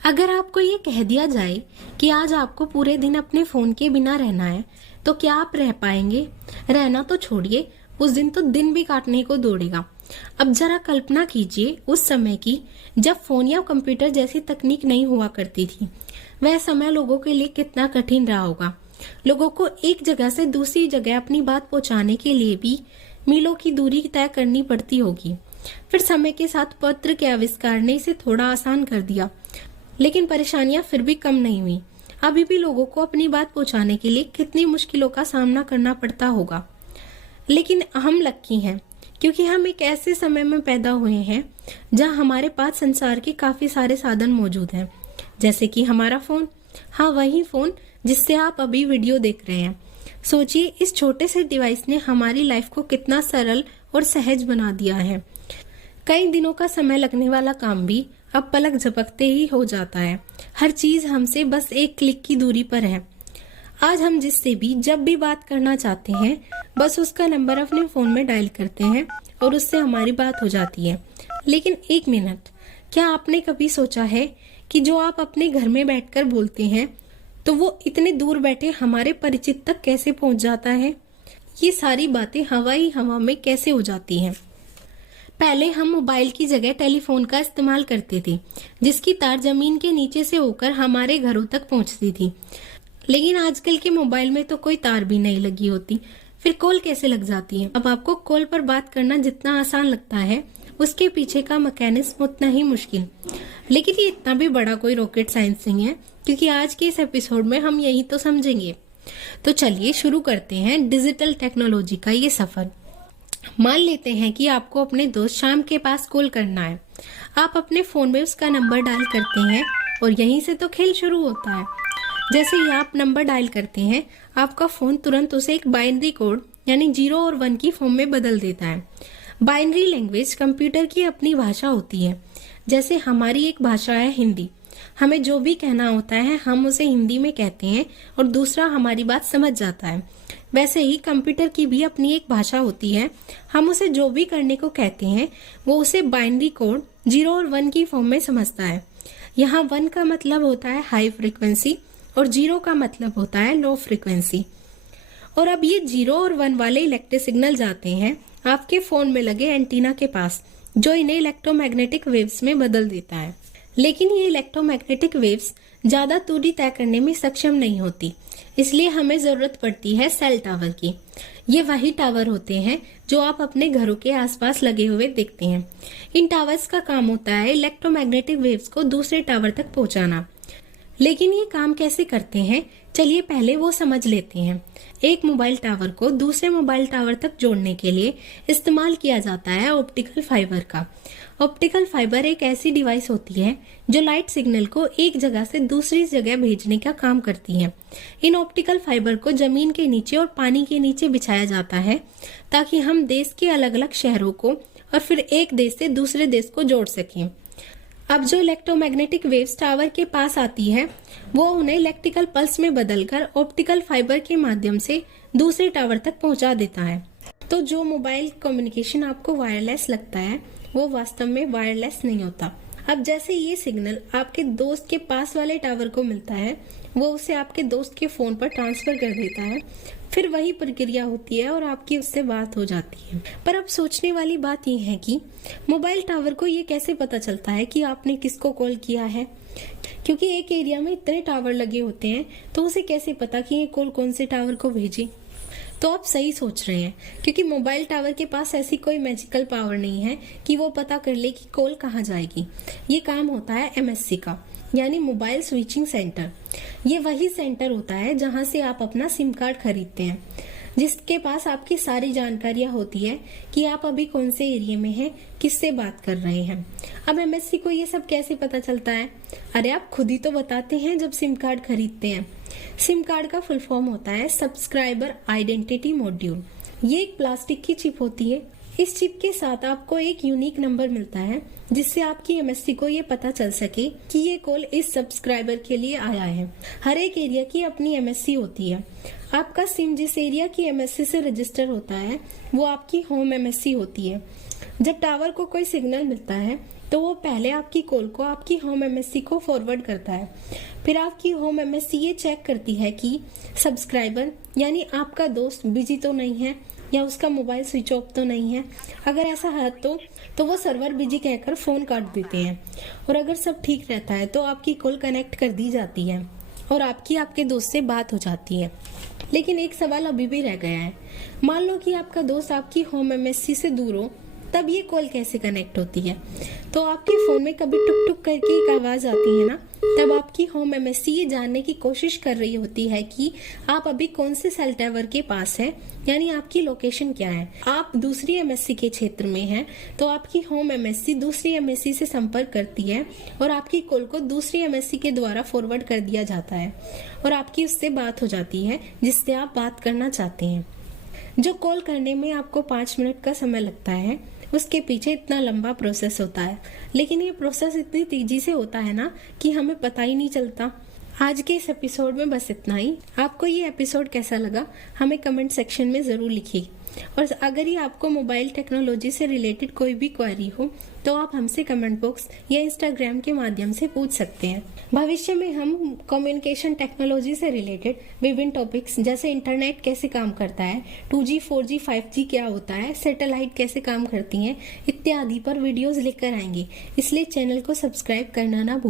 अगर आपको ये कह दिया जाए कि आज आपको पूरे दिन अपने फोन के बिना रहना है, तो क्या आप रह पाएंगे? रहना तो छोड़िए, उस दिन तो दिन भी काटने को दौड़ेगा। अब जरा कल्पना कीजिए उस समय की जब फोन या कंप्यूटर जैसी तकनीक नहीं हुआ करती थी। वह समय लोगों के लिए कितना कठिन रहा होगा। लोगों को एक जगह से दूसरी जगह अपनी बात पहुंचाने के लिए भी मीलों की दूरी तय करनी पड़ती होगी। फिर समय के साथ पत्र के आविष्कार ने इसे थोड़ा आसान कर दिया, लेकिन परेशानियां फिर भी कम नहीं हुई। अभी भी लोगों को अपनी बात पहुंचाने के लिए कितनी मुश्किलों का सामना करना पड़ता होगा। लेकिन हम लक्की हैं, क्योंकि हम एक ऐसे समय में पैदा हुए हैं जहां हमारे पास संसार के काफी सारे साधन मौजूद हैं, जैसे कि हमारा फोन। हाँ, वही फोन जिससे आप अभी वीडियो देख रहे हैं। सोचिए, इस छोटे से डिवाइस ने हमारी लाइफ को कितना सरल और सहज बना दिया है। कई दिनों का समय लगने वाला काम भी अब पलक झपकते ही हो जाता है। हर चीज हमसे बस एक क्लिक की दूरी पर है। आज हम जिससे भी जब भी बात करना चाहते हैं, बस उसका नंबर अपने फोन में डायल करते हैं और उससे हमारी बात हो जाती है। लेकिन एक मिनट, क्या आपने कभी सोचा है कि जो आप अपने घर में बैठकर बोलते हैं, तो वो इतने दूर बैठे हमारे परिचित तक कैसे पहुंच जाता है? ये सारी बातें हवा ही हवा में कैसे हो जाती हैं? पहले हम मोबाइल की जगह टेलीफोन का इस्तेमाल करते थे, जिसकी तार जमीन के नीचे से होकर हमारे घरों तक पहुंचती थी। लेकिन आजकल के मोबाइल में तो कोई तार भी नहीं लगी होती, फिर कॉल कैसे लग जाती है? अब आपको कॉल पर बात करना जितना आसान लगता है, उसके पीछे का मैकेनिज्म उतना ही मुश्किल। लेकिन ये इतना भी बड़ा कोई रॉकेट साइंस नहीं है, क्योंकि आज के इस एपिसोड में हम यही तो समझेंगे। तो चलिए शुरू करते हैं डिजिटल टेक्नोलॉजी का ये सफर। मान लेते हैं कि आपको अपने दोस्त श्याम के पास कॉल करना है। आप अपने फोन में उसका नंबर डायल करते हैं और यहीं से तो खेल शुरू होता है। जैसे ही आप नंबर डायल करते हैं, आपका फोन तुरंत उसे एक बाइनरी कोड यानी 0 और 1 की फॉर्म में बदल देता है। बाइनरी लैंग्वेज कंप्यूटर की अपनी भाषा होती है। जैसे हमारी एक भाषा है हिंदी, हमें जो भी कहना होता है हम उसे हिंदी में कहते हैं और दूसरा हमारी बात समझ जाता है। वैसे ही कंप्यूटर की भी अपनी एक भाषा होती है। हम उसे जो भी करने को कहते हैं वो उसे बाइनरी कोड 0 और 1 की फॉर्म में समझता है। यहाँ 1 का मतलब होता है हाई फ्रीक्वेंसी और 0 का मतलब होता है लो फ्रीक्वेंसी। और अब ये 0 और 1 वाले इलेक्ट्रिक सिग्नल जाते हैं आपके फोन में लगे एंटीना के पास, जो इन्हें इलेक्ट्रोमैग्नेटिक वेव्स में बदल देता है। लेकिन ये इलेक्ट्रोमैग्नेटिक वेव्स ज्यादा दूरी तय करने में सक्षम नहीं होती, इसलिए हमें जरूरत पड़ती है सेल टावर की। ये वही टावर होते हैं जो आप अपने घरों के आसपास लगे हुए देखते हैं। इन टावर्स का काम होता है इलेक्ट्रोमैग्नेटिक वेव्स को दूसरे टावर तक पहुंचाना। लेकिन ये काम कैसे करते हैं, चलिए पहले वो समझ लेते हैं। एक मोबाइल टावर को दूसरे मोबाइल टावर तक जोड़ने के लिए इस्तेमाल किया जाता है ऑप्टिकल फाइबर का। ऑप्टिकल फाइबर एक ऐसी डिवाइस होती है जो लाइट सिग्नल को एक जगह से दूसरी जगह भेजने का काम करती है। इन ऑप्टिकल फाइबर को जमीन के नीचे और पानी के नीचे बिछाया जाता है, ताकि हम देश के अलग अलग शहरों को और फिर एक देश से दूसरे देश को जोड़ सकें। अब जो इलेक्ट्रोमैग्नेटिक वेव्स टावर के पास आती है, वो उन्हें इलेक्ट्रिकल पल्स में बदलकर ऑप्टिकल फाइबर के माध्यम से दूसरे टावर तक पहुंचा देता है। तो जो मोबाइल कम्युनिकेशन आपको वायरलेस लगता है, वो वास्तव में वायरलेस नहीं होता। अब जैसे ये सिग्नल आपके दोस्त के पास वाले टावर को मिलता है, वो उसे आपके दोस्त के फोन पर ट्रांसफर कर देता है। फिर वही प्रक्रिया होती है और आपकी उससे बात हो जाती है। पर अब सोचने वाली बात यह है कि मोबाइल टावर को ये कैसे पता चलता है कि आपने किसको कॉल किया है? क्योंकि एक एरिया में इतने टावर लगे होते हैं, तो उसे कैसे पता कि ये कॉल कौन से टावर को भेजे? तो आप सही सोच रहे हैं, क्योंकि मोबाइल टावर के पास ऐसी कोई मैजिकल पावर नहीं है कि वो पता कर ले कि कॉल कहाँ जाएगी। ये काम होता है एमएससी का, यानी मोबाइल स्विचिंग सेंटर। ये वही सेंटर होता है जहां से आप अपना सिम कार्ड खरीदते हैं, जिसके पास आपकी सारी जानकारियां होती है कि आप अभी कौन से एरिया में हैं, किससे बात कर रहे हैं। अब एमएससी को ये सब कैसे पता चलता है? अरे आप खुद ही तो बताते हैं जब सिम कार्ड खरीदते हैं। सिम कार्ड का फुल फॉर्म होता है सब्सक्राइबर आइडेंटिटी मॉड्यूल। ये एक प्लास्टिक की चिप होती है। इस चिप के साथ आपको एक यूनिक नंबर मिलता है, जिससे आपकी एमएससी को ये पता चल सके कि ये कॉल इस सब्सक्राइबर के लिए आया है। हर एक एरिया की अपनी एमएससी होती है। आपका सिम जिस एरिया की एमएससी से रजिस्टर होता है, वो आपकी होम एमएससी होती है। जब टावर को कोई सिग्नल मिलता है, तो वो पहले आपकी कॉल को आपकी होम एमएससी को फॉरवर्ड करता है। फिर आपकी होम एमएससी ये चेक करती है कि सब्सक्राइबर यानी आपका दोस्त बिजी तो नहीं है या उसका मोबाइल स्विच ऑफ तो नहीं है। अगर ऐसा है तो वो सर्वर बिजी कहकर फोन काट देते हैं, और अगर सब ठीक रहता है तो आपकी कॉल कनेक्ट कर दी जाती है और आपके दोस्त से बात हो जाती है। लेकिन एक सवाल अभी भी रह गया है। मान लो कि आपका दोस्त आपकी होम एमएससी से दूर हो, तब ये कॉल कैसे कनेक्ट होती है? तो आपके फोन में कभी टुक टुक करके एक आवाज आती है ना, तब आपकी होम एमएससी ये जानने की कोशिश कर रही होती है कि आप अभी कौन से सेल टावर के पास हैं, यानी आपकी लोकेशन क्या है। आप दूसरी एमएससी के क्षेत्र में हैं, तो आपकी होम एमएससी दूसरी एमएससी से संपर्क करती है और आपकी कॉल को दूसरी एमएससी के द्वारा फॉरवर्ड कर दिया जाता है और आपकी उससे बात हो जाती है जिससे आप बात करना चाहते हैं। जो कॉल करने में आपको 5 मिनट का समय लगता है, उसके पीछे इतना लंबा प्रोसेस होता है, लेकिन ये प्रोसेस इतनी तेजी से होता है ना कि हमें पता ही नहीं चलता। आज के इस एपिसोड में बस इतना ही। आपको ये एपिसोड कैसा लगा हमें कमेंट सेक्शन में जरूर लिखिए, और अगर ये आपको मोबाइल टेक्नोलॉजी से रिलेटेड कोई भी क्वेरी हो तो आप हमसे कमेंट बॉक्स या इंस्टाग्राम के माध्यम से पूछ सकते हैं। भविष्य में हम कम्युनिकेशन टेक्नोलॉजी से रिलेटेड विभिन्न टॉपिक्स जैसे इंटरनेट कैसे काम करता है, 2G 4G 5G क्या होता है, सैटेलाइट कैसे काम करती हैं इत्यादि पर वीडियोस लेकर आएंगे। इसलिए चैनल को सब्सक्राइब करना ना भूलें।